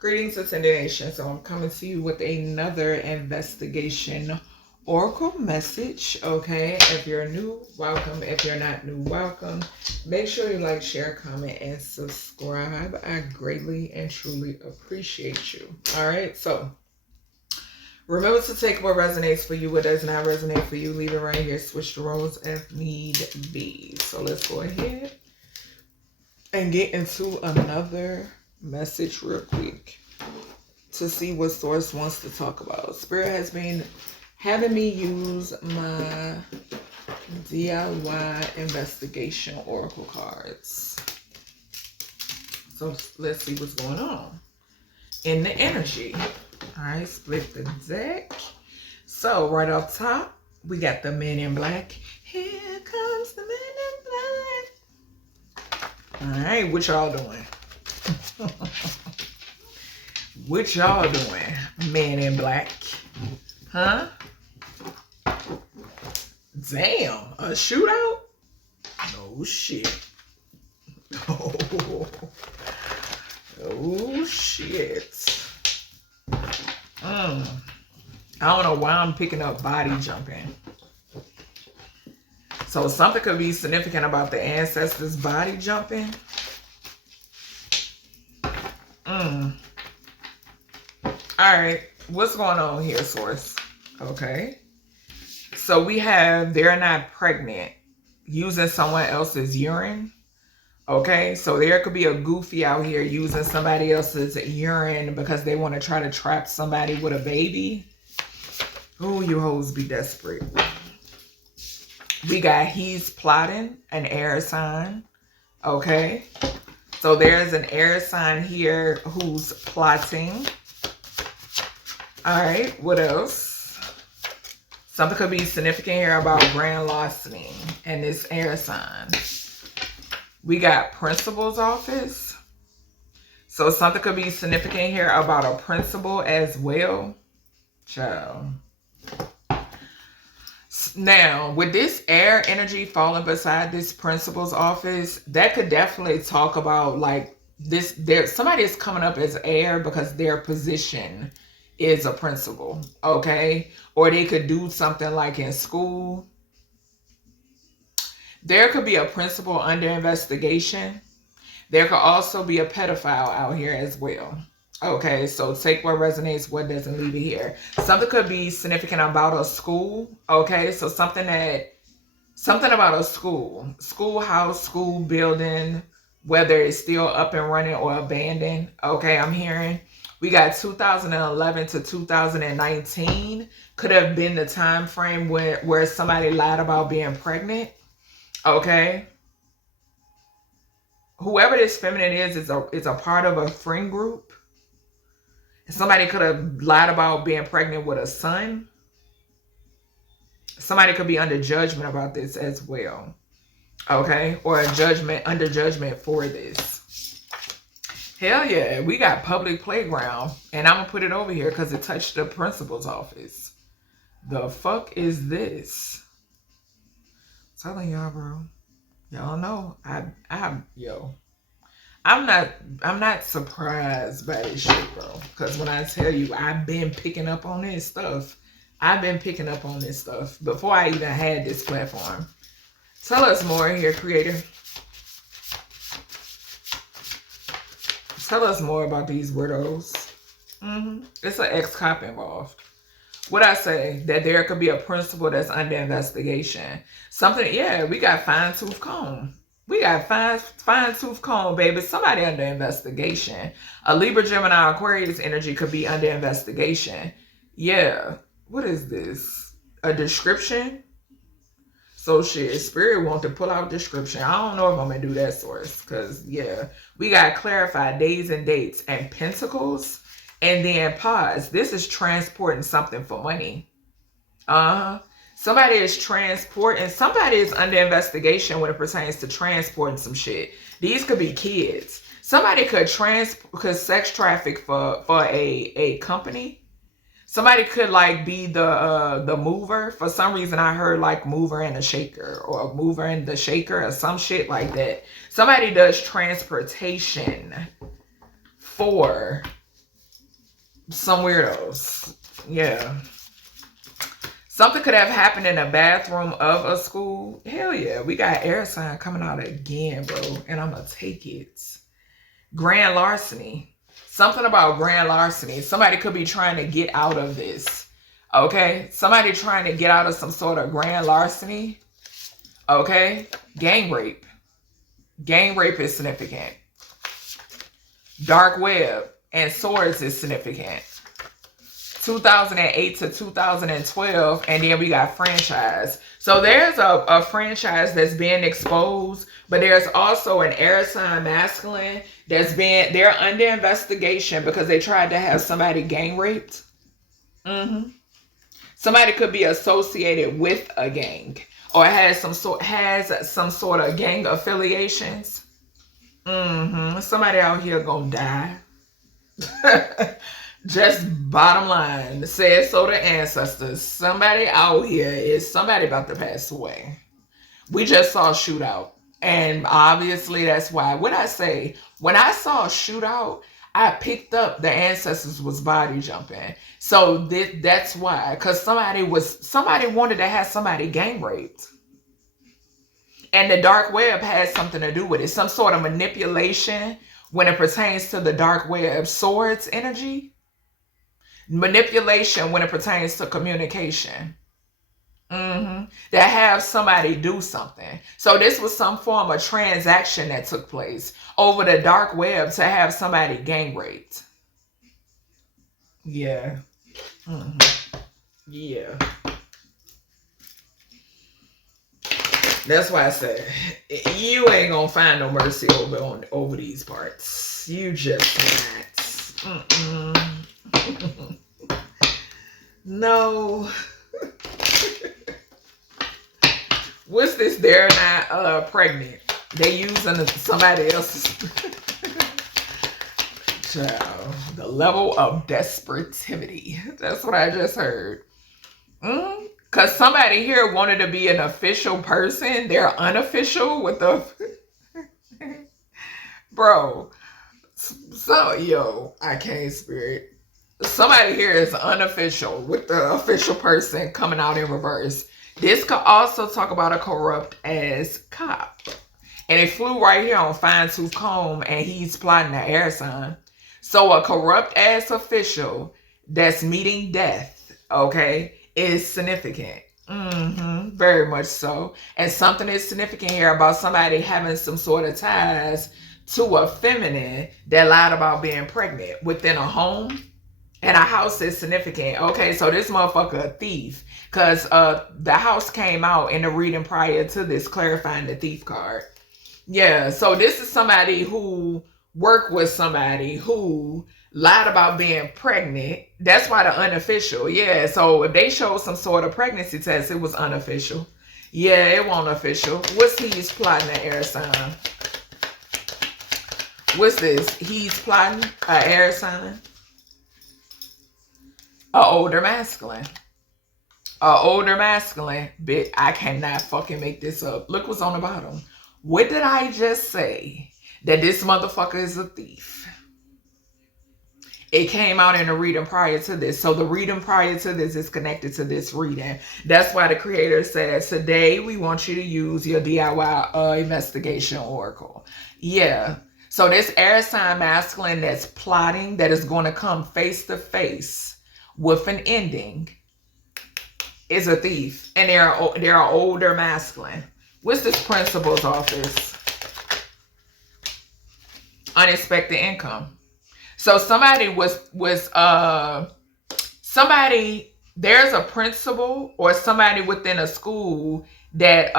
Greetings, Ascendant. So I'm coming to you with another investigation oracle message. Okay, if you're new, welcome. If you're not new, welcome. Make sure you like, share, comment, and subscribe. I greatly and truly appreciate you. All right, so remember to take what resonates for you. What does not resonate for you, leave it right here. Switch the roles if need be. So let's go ahead and get into another message real quick to see what source wants to talk about. Spirit has been having me use my DIY investigation oracle cards. So let's see what's going on in the energy. All right, split the deck. So right off top, we got the Men in Black. Here comes the Men in Black. All right, what y'all doing? What y'all doing, Men in Black? Huh? Damn, a shootout? No shit. Oh shit. I don't know why I'm picking up body jumping. So something could be significant about the ancestors body jumping. Alright, what's going on here, source? Okay. So we have they're not pregnant using someone else's urine. Okay, so there could be a goofy out here using somebody else's urine because they want to try to trap somebody with a baby. Oh, you hoes be desperate. We got he's plotting, an air sign. Okay. So there's an air sign here who's plotting. All right, what else? Something could be significant here about grand larceny and this air sign. We got principal's office. So something could be significant here about a principal as well. Child. Now, with this air energy falling beside this principal's office, that could definitely talk about like this. Somebody is coming up as heir because their position is a principal, okay? Or they could do something like in school. There could be a principal under investigation. There could also be a pedophile out here as well. Okay, so take what resonates, what doesn't, leave it here. Something could be significant about a school. Okay, so something about a school, schoolhouse, school building, whether it's still up and running or abandoned. Okay, I'm hearing. We got 2011 to 2019 could have been the time frame where somebody lied about being pregnant. Okay. Whoever this feminine is a part of a friend group. Somebody could have lied about being pregnant with a son. Somebody could be under judgment about this as well. Okay. Or under judgment for this. Hell yeah, we got public playground. And I'm going to put it over here because it touched the principal's office. The fuck is this? I'm telling y'all, bro. Y'all know. I'm not surprised by this shit, bro. Because when I tell you I've been picking up on this stuff. I've been picking up on this stuff before I even had this platform. Tell us more here, creator. Tell us more about these widows. It's an ex-cop involved. What I say, that there could be a principal that's under investigation. Something, yeah, we got fine-tooth comb. We got fine-tooth comb, baby. Somebody under investigation. A Libra, Gemini, Aquarius energy could be under investigation. Yeah. What is this? A description? So shit, Spirit want to pull out description. I don't know if I'm going to do that, source. Because, yeah, we got to clarify days and dates and pentacles. And then pause. This is transporting something for money. Somebody is transporting. Somebody is under investigation when it pertains to transporting some shit. These could be kids. Somebody could sex traffic for a company. Somebody could like be the mover. For some reason I heard like mover and a shaker, or a mover and the shaker, or some shit like that. Somebody does transportation for Some weirdos. Yeah. Something could have happened in a bathroom of a school. Hell yeah. We got air sign coming out again, bro. And I'm going to take it. Grand larceny. Something about grand larceny. Somebody could be trying to get out of this. Okay? Somebody trying to get out of some sort of grand larceny. Okay? Gang rape. Gang rape is significant. Dark web and swords is significant. 2008 to 2012, and then we got franchise. So there's a franchise that's being exposed, but there's also an air sign masculine they're under investigation because they tried to have somebody gang raped. Somebody could be associated with a gang or has some sort of gang affiliations. Somebody out here gonna die. Just bottom line, said so the ancestors. Somebody out here is somebody about to pass away. We just saw a shootout. And obviously that's why. What I say, when I saw a shootout, I picked up the ancestors was body jumping. So that's why. Because somebody wanted to have somebody gang raped. And the dark web has something to do with it. Some sort of manipulation when it pertains to the dark web. Swords energy. Manipulation when it pertains to communication. That have somebody do something. So this was some form of transaction that took place over the dark web to have somebody gang raped. Yeah. Yeah. That's why I said you ain't gonna find no mercy over these parts. You just not. No. What's this? They're not pregnant. They using somebody else's. Child, the level of desperativity. That's what I just heard. Because somebody here wanted to be an official person. They're unofficial with the... Bro. So, yo, I can't spirit. Somebody here is unofficial with the official person coming out in reverse. This could also talk about a corrupt ass cop. And it flew right here on fine tooth comb and he's plotting the air sign. So a corrupt ass official that's meeting death, okay, is significant. Very much so. And something is significant here about somebody having some sort of ties to a feminine that lied about being pregnant within a home. And a house is significant. Okay, so this motherfucker a thief. Because the house came out in the reading prior to this, clarifying the thief card. Yeah, so this is somebody who worked with somebody who lied about being pregnant. That's why the unofficial. Yeah, so if they showed some sort of pregnancy test, it was unofficial. Yeah, it wasn't official. What's he's plotting the air sign? What's this? He's plotting an air sign? An older masculine. An older masculine. Bitch, I cannot fucking make this up. Look what's on the bottom. What did I just say? That this motherfucker is a thief. It came out in the reading prior to this. So the reading prior to this is connected to this reading. That's why the creator said, today we want you to use your DIY investigation oracle. Yeah. So this air sign masculine that's plotting, that is going to come face to face with an ending, is a thief. And they're an older masculine. What's this principal's office? Unexpected income. So somebody there's a principal or somebody within a school that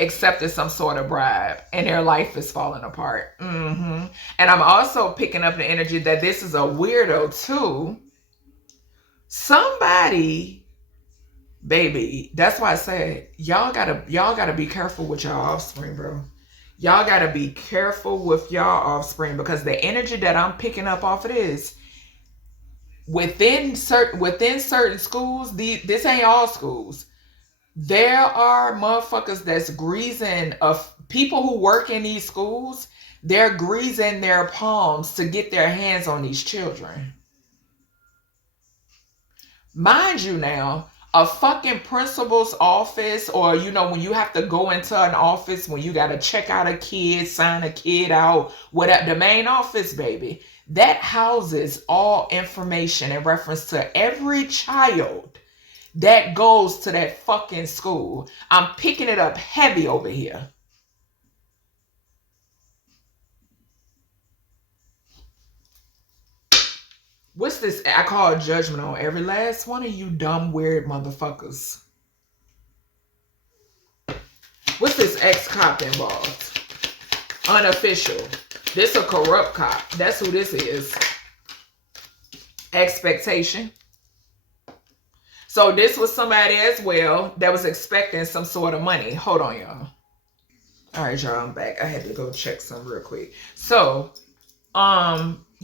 accepted some sort of bribe and their life is falling apart. And I'm also picking up the energy that this is a weirdo too. Somebody, baby, that's why I said y'all gotta be careful with your offspring, bro. Y'all gotta be careful with y'all offspring, because the energy that I'm picking up off of this, within certain schools, this ain't all schools. There are motherfuckers that's greasing of people who work in these schools. They're greasing their palms to get their hands on these children. Mind you now, a fucking principal's office, or you know, when you have to go into an office, when you gotta check out a kid, sign a kid out, whatever, the main office, baby, that houses all information in reference to every child that goes to that fucking school. I'm picking it up heavy over here. What's this? I call judgment on every last one of you dumb, weird motherfuckers. What's this ex-cop involved? Unofficial. This a corrupt cop. That's who this is. Expectation. So this was somebody as well that was expecting some sort of money. Hold on, y'all. All right, y'all, I'm back. I had to go check some real quick. So,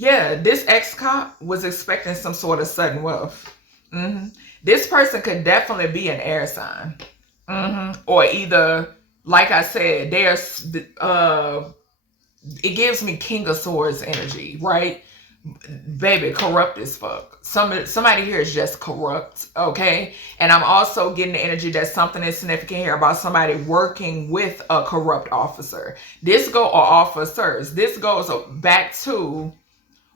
yeah, this ex-cop was expecting some sort of sudden wealth. This person could definitely be an air sign. Or either, like I said, there's, it gives me King of Swords energy, right? Baby, corrupt as fuck. Somebody here is just corrupt, okay? And I'm also getting the energy that something is significant here about somebody working with a corrupt officer. Or officers. This goes back to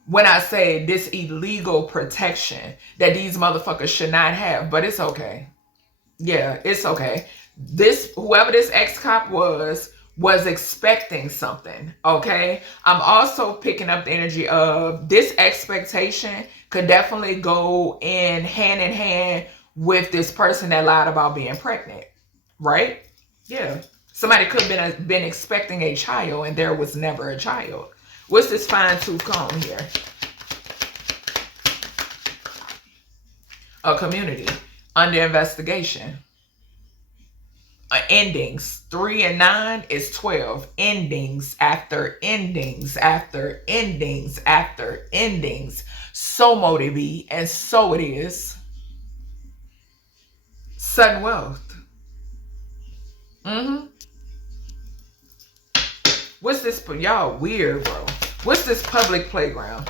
when I say this illegal protection that these motherfuckers should not have, but it's okay. Yeah, it's okay. Whoever this ex-cop was expecting something, okay? I'm also picking up the energy of this expectation could definitely go in hand with this person that lied about being pregnant, right? Yeah. Somebody could have been expecting a child and there was never a child. What's this fine-tooth comb here? A community under investigation. Endings. 3 and 9 is 12. Endings after endings after endings after endings. So mote it be, and so it is. Sudden wealth. What's this? Y'all weird, bro. What's this public playground?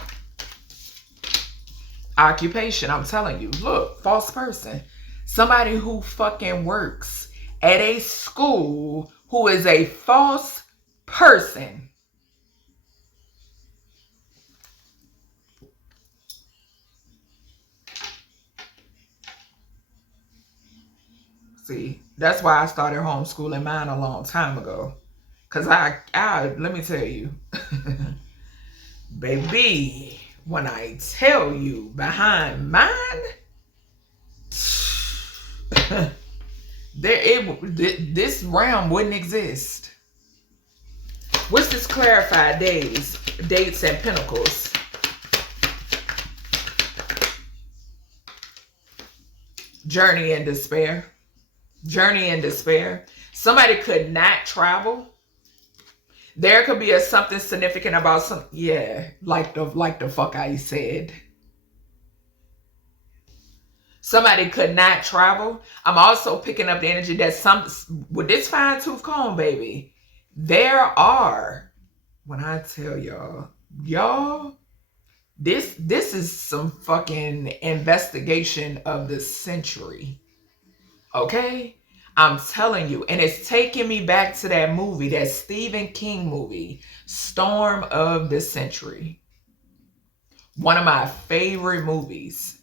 Occupation. I'm telling you. Look, false person. Somebody who fucking works at a school who is a false person. See, that's why I started homeschooling mine a long time ago. Cause I let me tell you, baby, when I tell you behind mine, this realm wouldn't exist. What's this clarified dates and pinnacles? Journey and despair. Journey and despair. Somebody could not travel. There could be something significant about like the fuck I said. Somebody could not travel. I'm also picking up the energy that with this fine-tooth comb, baby, there are, when I tell y'all, this is some fucking investigation of the century. Okay? I'm telling you. And it's taking me back to that movie, that Stephen King movie, Storm of the Century. One of my favorite movies,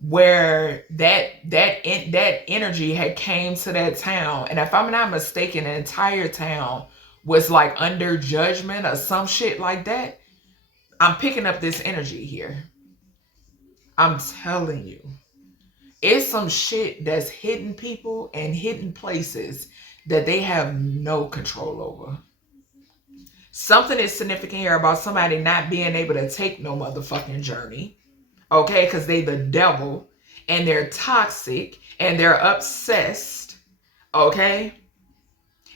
where that energy had came to that town. And if I'm not mistaken, the entire town was like under judgment or some shit like that. I'm picking up this energy here. I'm telling you. It's some shit that's hidden people and hidden places that they have no control over. Something is significant here about somebody not being able to take no motherfucking journey. Okay, because they the devil and they're toxic and they're obsessed. Okay?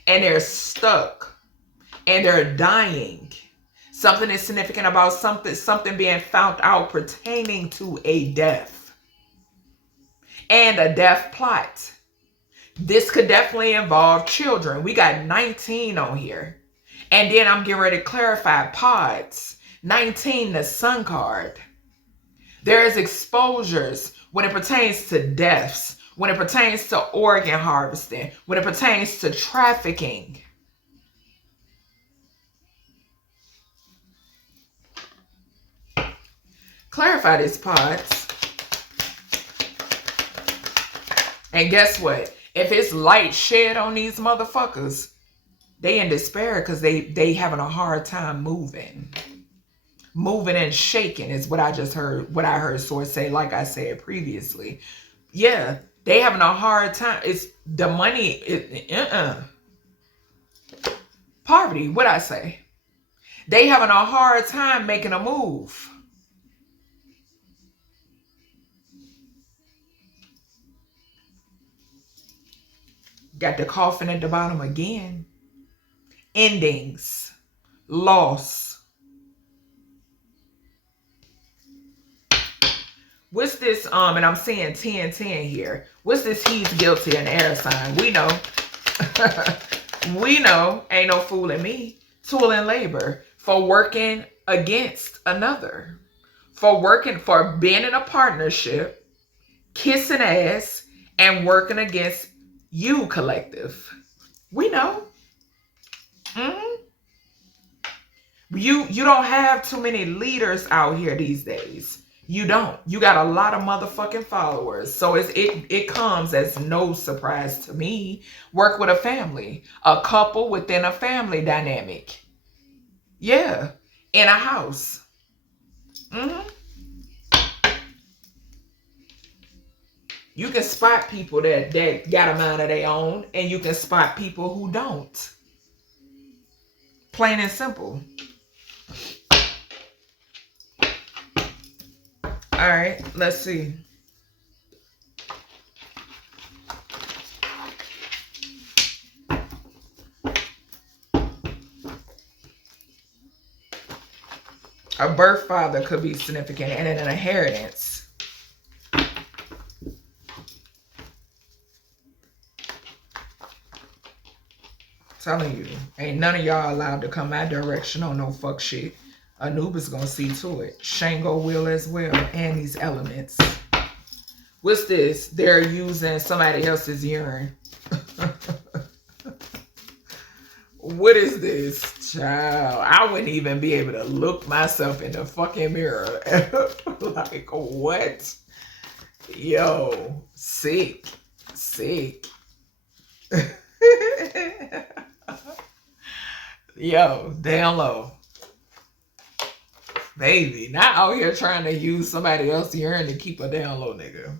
And they're stuck and they're dying. Something is significant about something being found out pertaining to a death. And a death plot. This could definitely involve children. We got 19 on here. And then I'm getting ready to clarify pods. 19, the sun card. There is exposures when it pertains to deaths, when it pertains to organ harvesting, when it pertains to trafficking. Clarify this, pods. And guess what? If it's light shed on these motherfuckers, they in despair because they having a hard time moving. Moving and shaking is what I just heard, what I heard Source say, like I said previously. Yeah, they having a hard time. It's the money. Poverty, what I say? They having a hard time making a move. Got the coffin at the bottom again. Endings. Loss. What's this, and I'm seeing 10-10 here. What's this? He's guilty, an air sign. We know. We know. Ain't no fooling me. Tool and labor. For working against another. For being in a partnership. Kissing ass. And working against you, collective. We know. You don't have too many leaders out here these days. You don't. You got a lot of motherfucking followers. So it comes as no surprise to me. Work with a family. A couple within a family dynamic. Yeah. In a house. You can spot people that got a mind of their own. And you can spot people who don't. Plain and simple. All right, let's see. A birth father could be significant and an inheritance. Telling you, ain't none of y'all allowed to come my direction on no fuck shit. Anubis gonna see to it. Shango will as well. And these elements. What's this? They're using somebody else's urine. What is this, child? I wouldn't even be able to look myself in the fucking mirror. Like, what? Yo, sick. Sick. Yo, down low. Baby, not out here trying to use somebody else's urine to keep a down low nigga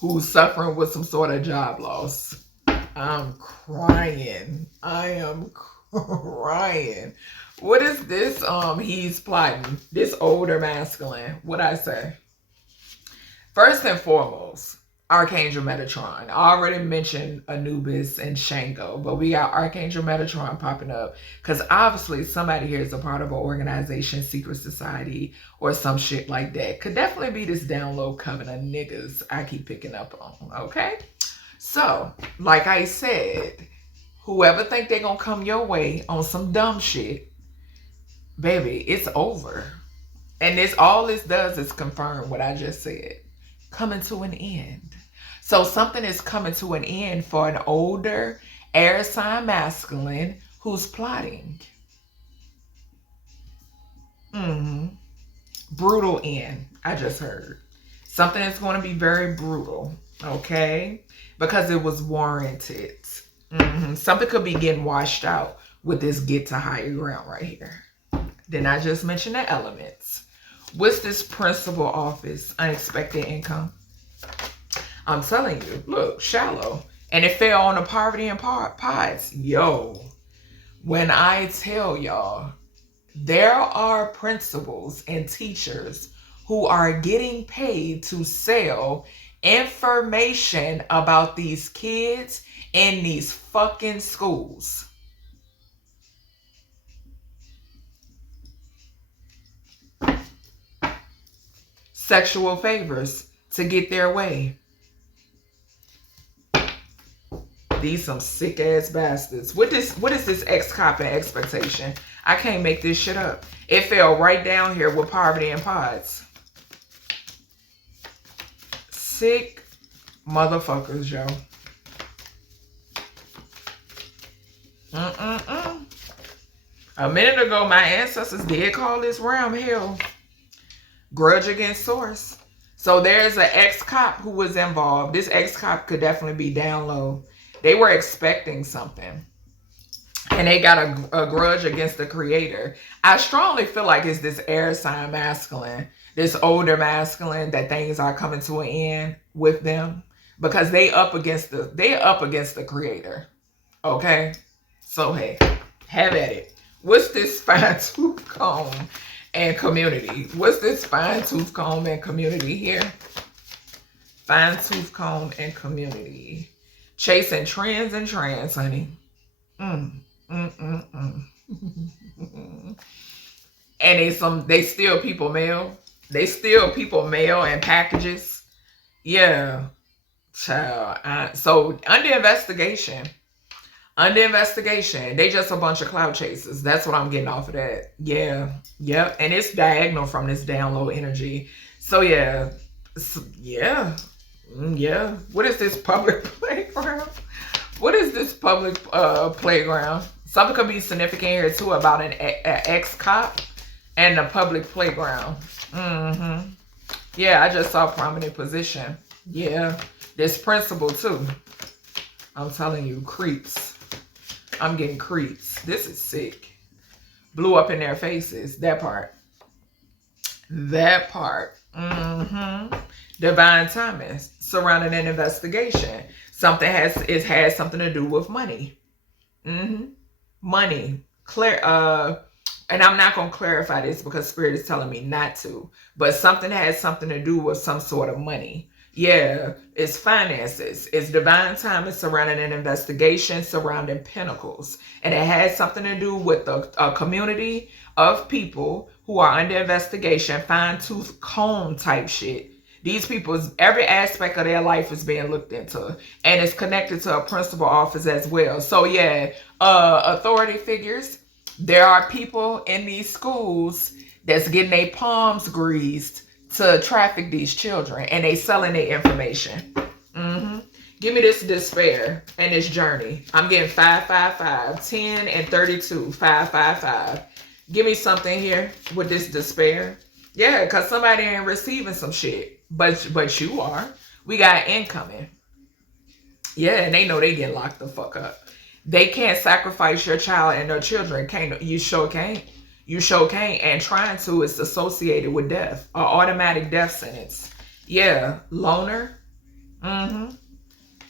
who's suffering with some sort of job loss. I'm crying. I am crying. What is this? He's plotting. This older masculine. What I say? First and foremost, Archangel Metatron. I already mentioned Anubis and Shango, but we got Archangel Metatron popping up because obviously somebody here is a part of an organization, secret society, or some shit like that. Could definitely be this down low coming of niggas I keep picking up on, okay? So, like I said, whoever think they're gonna come your way on some dumb shit, baby, it's over. And all this does is confirm what I just said. Coming to an end. So something is coming to an end for an older air sign masculine who's plotting. Brutal end, I just heard. Something is going to be very brutal, okay? Because it was warranted. Something could be getting washed out with this get to higher ground right here. Didn't I just mention the elements? What's this principal office? Unexpected income. I'm telling you, look, shallow. And it fell on the poverty and pods. Yo, when I tell y'all, there are principals and teachers who are getting paid to sell information about these kids in these fucking schools. Sexual favors to get their way. These some sick ass bastards. What is this ex-cop and expectation? I can't make this shit up. It fell right down here with poverty and pods. Sick motherfuckers, yo. A minute ago, my ancestors did call this realm hell. Grudge against source. So there's an ex-cop who was involved. This ex-cop could definitely be down low. They were expecting something. And they got a grudge against the creator. I strongly feel like it's this air sign masculine. This older masculine that things are coming to an end with them. Because they up against the creator. Okay? So hey, have at it. What's this fine-tooth comb and community? What's this fine-tooth comb and community here? Fine-tooth comb and community. Chasing trends and trends, honey. And they steal people mail. They steal people mail and packages. Yeah. Child. So under investigation, they just a bunch of cloud chasers. That's what I'm getting off of that. Yeah. Yep. And it's diagonal from this down low energy. So yeah. Yeah. What is this public playground? What is this public playground? Something could be significant here too about an ex-cop and the public playground. Yeah, I just saw prominent position. Yeah. This principle too. I'm telling you, creeps. I'm getting creeps. This is sick. Blew up in their faces. That part. Divine timing surrounding an investigation. Something has something to do with money. Money. And I'm not going to clarify this because Spirit is telling me not to. But something has something to do with some sort of money. Yeah, it's finances. It's divine timing surrounding an investigation surrounding pentacles. And it has something to do with a community of people who are under investigation, fine-tooth comb type shit. These people's, every aspect of their life is being looked into. And it's connected to a principal office as well. So yeah, authority figures. There are people in these schools that's getting their palms greased to traffic these children, and they selling their information. Give me this despair and this journey. I'm getting 555, 10 and 32, 555. Give me something here with this despair. Yeah, because somebody ain't receiving some shit, but you are. We got incoming. Yeah, and they know they get locked the fuck up. They can't sacrifice your child and their children. Can't you? Sure can't. You sure can't. And trying to is associated with death. Or automatic death sentence. Yeah. Loner.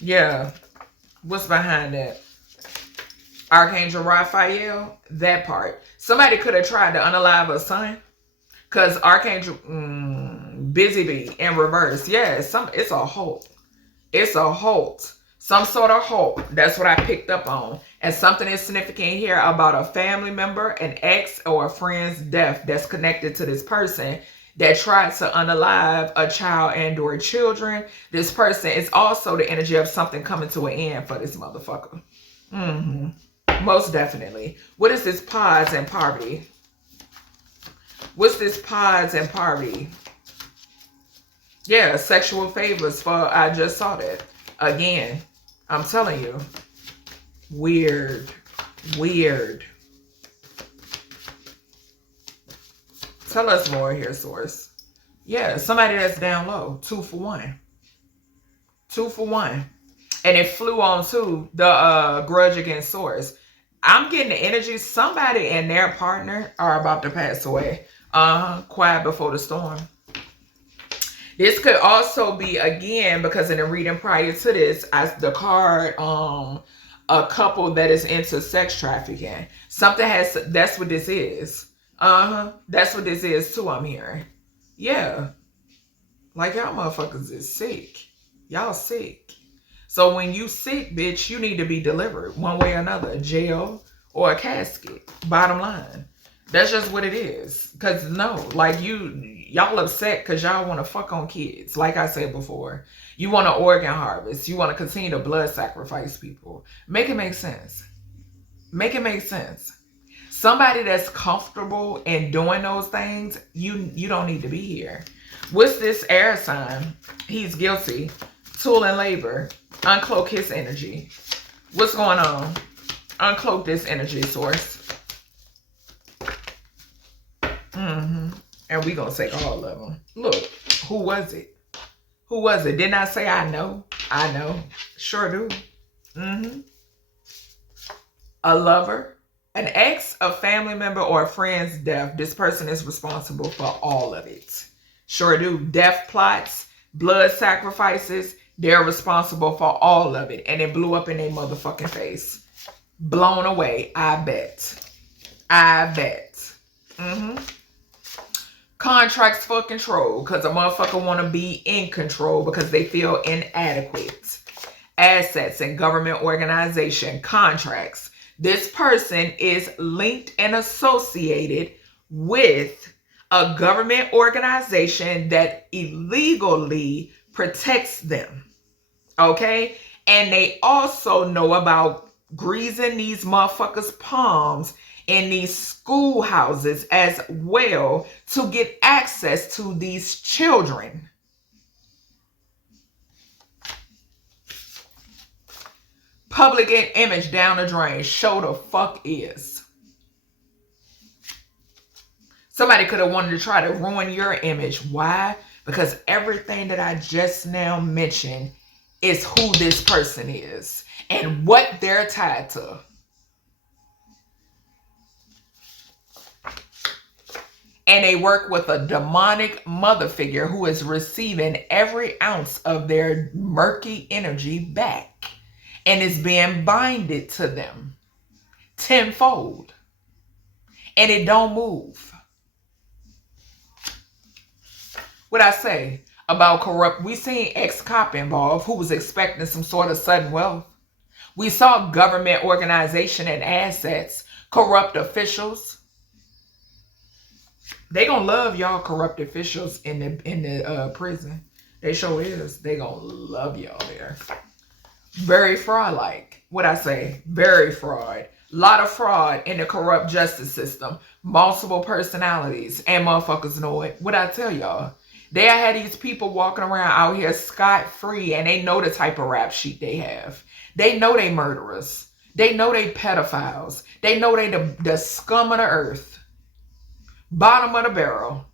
Yeah. What's behind that? Archangel Raphael. That part. Somebody could have tried to unalive a son. Because Archangel Busy Bee in reverse. Yeah, it's a halt. It's a halt. Some sort of hope. That's what I picked up on. And something is significant here about a family member, an ex, or a friend's death that's connected to this person that tried to unalive a child and or children. This person is also the energy of something coming to an end for this motherfucker. Most definitely. What is this pods and poverty? What's this pods and poverty? Yeah, sexual favors for, I just saw that. Again. I'm telling you, weird. Tell us more here, source. Yeah, somebody that's down low. 2 for 1. 2 for 1. And it flew on to the grudge against source. I'm getting the energy. Somebody and their partner are about to pass away. Quiet before the storm. This could also be, again, because in the reading prior to this, as the card, a couple that is into sex trafficking. Something has, that's what this is. That's what this is too, I'm hearing. Yeah. Like, y'all motherfuckers is sick. Y'all sick. So when you sick, bitch, you need to be delivered one way or another. Jail or a casket. Bottom line. That's just what it is. Because no, like y'all upset because y'all want to fuck on kids. Like I said before, you want to organ harvest. You want to continue to blood sacrifice people. Make it make sense. Make it make sense. Somebody that's comfortable in doing those things, you don't need to be here. What's this air sign? He's guilty. Tool and labor. Uncloak his energy. What's going on? Uncloak this energy source. And we gonna take all of them. Look, who was it? Who was it? Didn't I say I know? I know. Sure do. A lover, an ex, a family member, or a friend's death. This person is responsible for all of it. Sure do. Death plots, blood sacrifices, they're responsible for all of it. And it blew up in their motherfucking face. Blown away, I bet. I bet. Contracts for control, because a motherfucker want to be in control because they feel inadequate. Assets and government organization, contracts. This person is linked and associated with a government organization that illegally protects them. Okay? And they also know about greasing these motherfuckers' palms in these schoolhouses as well to get access to these children. Public image down the drain. Show the fuck is. Somebody could have wanted to try to ruin your image. Why? Because everything that I just now mentioned is who this person is and what they're tied to. And they work with a demonic mother figure who is receiving every ounce of their murky energy back and is being binded to them tenfold. And it don't move. What I say about corrupt, we seen ex-cop involved who was expecting some sort of sudden wealth. We saw government organization and assets, corrupt officials. They gonna love y'all corrupt officials in the prison. They sure is. They gonna love y'all there. Very fraud-like. What I say? Very fraud. Lot of fraud in the corrupt justice system. Multiple personalities. And motherfuckers know it. What I tell y'all? They had these people walking around out here scot-free and they know the type of rap sheet they have. They know they murderers. They know they pedophiles. They know they the scum of the earth. Bottom of the barrel.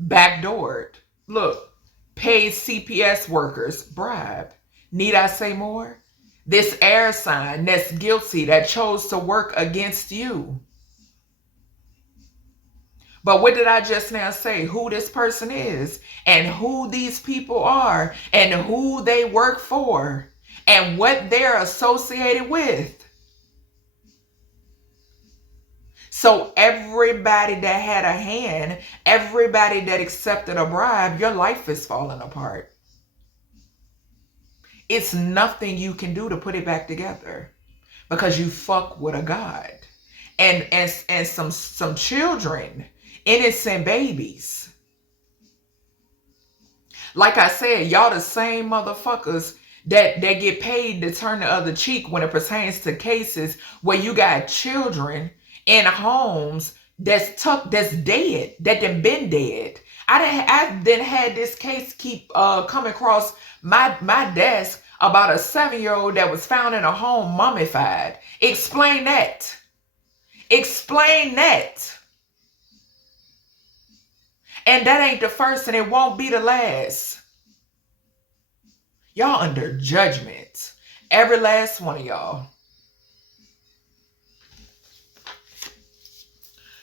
Backdoored. Look. Paid CPS workers. Bribe. Need I say more? This air sign that's guilty that chose to work against you. But what did I just now say? Who this person is and who these people are and who they work for and what they're associated with. So everybody that had a hand, everybody that accepted a bribe, your life is falling apart. It's nothing you can do to put it back together because you fuck with a God and some children, innocent babies. Like I said, y'all the same motherfuckers that get paid to turn the other cheek when it pertains to cases where you got children in homes that's dead, that done been dead. I then had this case keep come across my desk about a 7-year-old that was found in a home mummified. Explain that. Explain that. And that ain't the first and it won't be the last. Y'all under judgment. Every last one of y'all.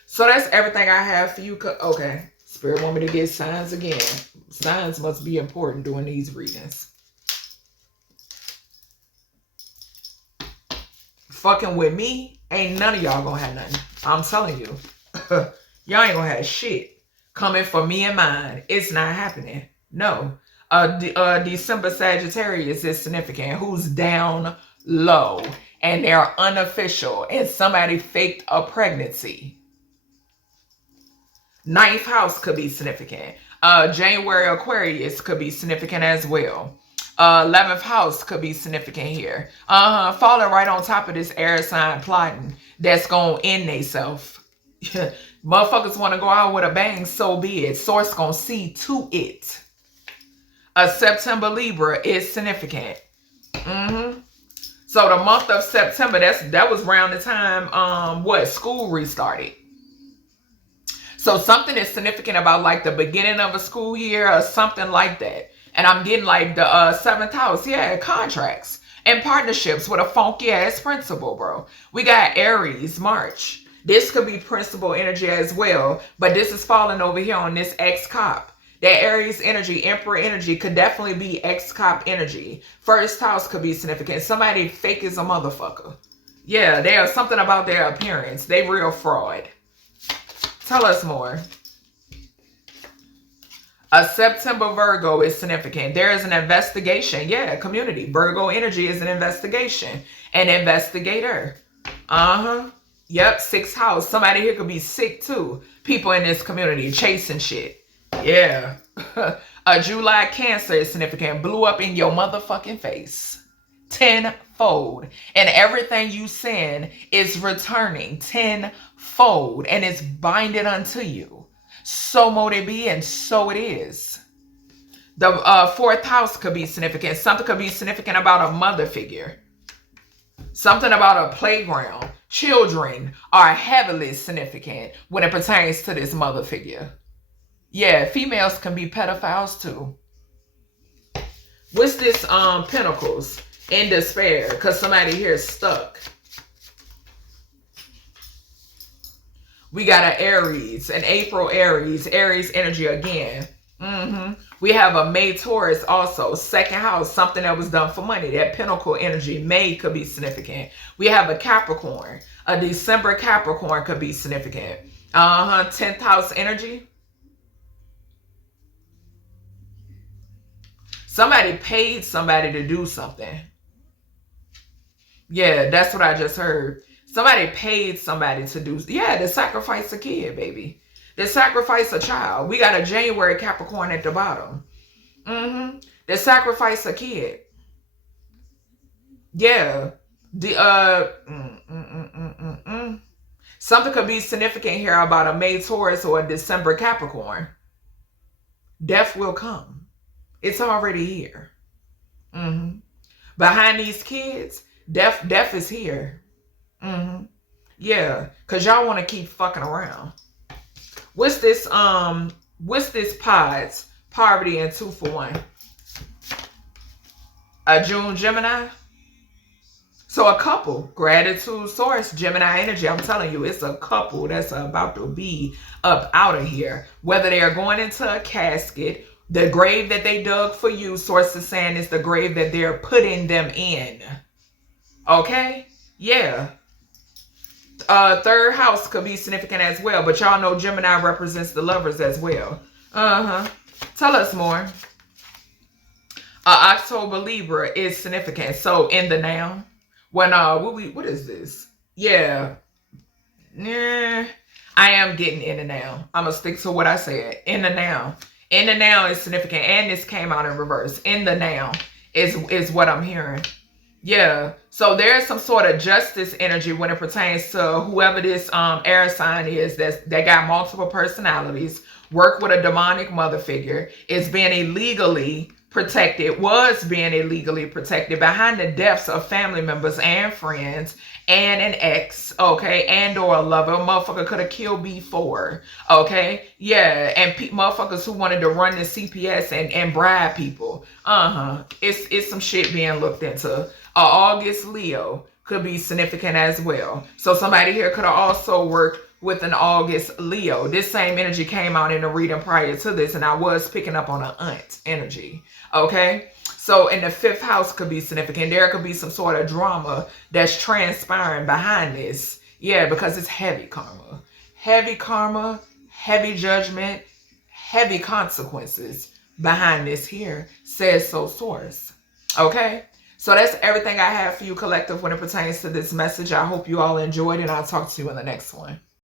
So that's everything I have for you. Okay. Spirit want me to get signs again. Signs must be important during these readings. Fucking with me, ain't none of y'all gonna have nothing. I'm telling you. Y'all ain't gonna have shit coming for me and mine. It's not happening. No. December Sagittarius is significant. Who's down low and they're unofficial and somebody faked a pregnancy. 9th house could be significant. January Aquarius could be significant as well. 11th house could be significant here. Falling right on top of this air sign plotting that's gonna end theyself. Motherfuckers want to go out with a bang, so be it. Source gonna see to it. A September Libra is significant. So the month of September, that was around the time school restarted. So something is significant about like the beginning of a school year or something like that. And I'm getting like the 7th house, yeah, contracts and partnerships with a funky ass principle, bro. We got Aries, March. This could be principal energy as well, but this is falling over here on this ex-cop. That Aries energy, Emperor energy could definitely be ex-cop energy. First house could be significant. Somebody fake as a motherfucker. Yeah, there's something about their appearance. They real fraud. Tell us more. A September Virgo is significant. There is an investigation. Yeah, community. Virgo energy is an investigation. An investigator. Yep, 6th house. Somebody here could be sick too. People in this community chasing shit. Yeah. A July Cancer is significant. Blew up in your motherfucking face. Tenfold. And everything you send is returning tenfold. And it's binded unto you. So mote it be, and so it is. The 4th house could be significant. Something could be significant about a mother figure. Something about a playground. Children are heavily significant when it pertains to this mother figure. Yeah, females can be pedophiles too. What's this Pentacles? In despair, because somebody here is stuck. We got an Aries, an April Aries energy again. We have a May Taurus also, 2nd house, something that was done for money. That Pentacle energy, May could be significant. We have a Capricorn, a December Capricorn could be significant. 10th house energy. Somebody paid somebody to do something. Yeah, that's what I just heard. Somebody paid somebody to do, yeah, to sacrifice a kid, baby. They sacrifice a child. We got a January Capricorn at the bottom. They sacrifice a kid. Yeah. Something could be significant here about a May Taurus or a December Capricorn. Death will come. It's already here. Behind these kids, death is here. Yeah, because y'all want to keep fucking around. What's this pods? Poverty and 2 for 1. A June Gemini. So a couple. Gratitude source. Gemini energy. I'm telling you, it's a couple that's about to be up out of here. Whether they are going into a casket, the grave that they dug for you, source is saying, is the grave that they're putting them in. Okay? Yeah. 3rd house could be significant as well, but y'all know Gemini represents the lovers as well. Tell us more. October Libra is significant. So in the now, when what is this? Yeah, I am getting in the now. I'm gonna stick to what I said. In the now. In the now is significant, and this came out in reverse. In the now is what I'm hearing. Yeah, so there's some sort of justice energy when it pertains to whoever this air sign is that got multiple personalities, work with a demonic mother figure, is being illegally protected, was being illegally protected behind the deaths of family members and friends and an ex, okay, and or a lover. Motherfucker could have killed before, okay, yeah, and motherfuckers who wanted to run the CPS and bribe people. It's some shit being looked into. August Leo could be significant as well. So somebody here could have also worked with an August Leo. This same energy came out in the reading prior to this, and I was picking up on an aunt energy. Okay, so in the 5th house could be significant. There could be some sort of drama that's transpiring behind this. Yeah, because it's heavy karma. Heavy karma, heavy judgment, heavy consequences behind this here, says so source. Okay, so that's everything I have for you, collective, when it pertains to this message. I hope you all enjoyed, and I'll talk to you in the next one.